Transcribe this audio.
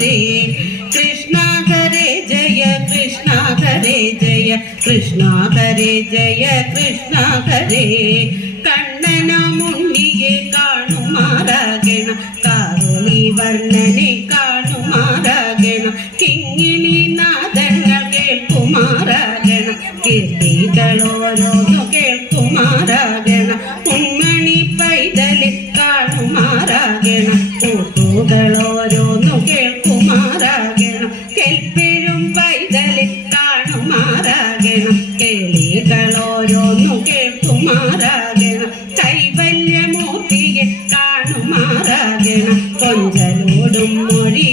ഹരേ കൃഷ്ണ ഹരേ ജയ കൃഷ്ണ ഹരേ ജയ കൃഷ്ണ ഹരേ ജയ കൃഷ്ണ ഹരേ കണ്ണന മുന്നിയെ കാണുമാറാകണം കാറുളി വർണ്ണനെ കാണുമാറാകണം കിങ്ങിണി നാദങ്ങൾ കേൾക്കുമാറാകണം കീർത്തികളോരോന്നു കേൾക്കുമാറാകണം ഉമ്മണി പൈതലെ കാണുമാറാകണം കൂട്ടുകളോരോന്നു കേൾക്കുമാറാകണം കേൾപ്പിഴും പൈതലെ കാണുമാറാകണം കേളികളോരോന്നു കേൾക്കുമാറാകണം കൈവല്യമൂർത്തിയെ കാണുമാറാകണം കൊഞ്ചലോടും മൊഴി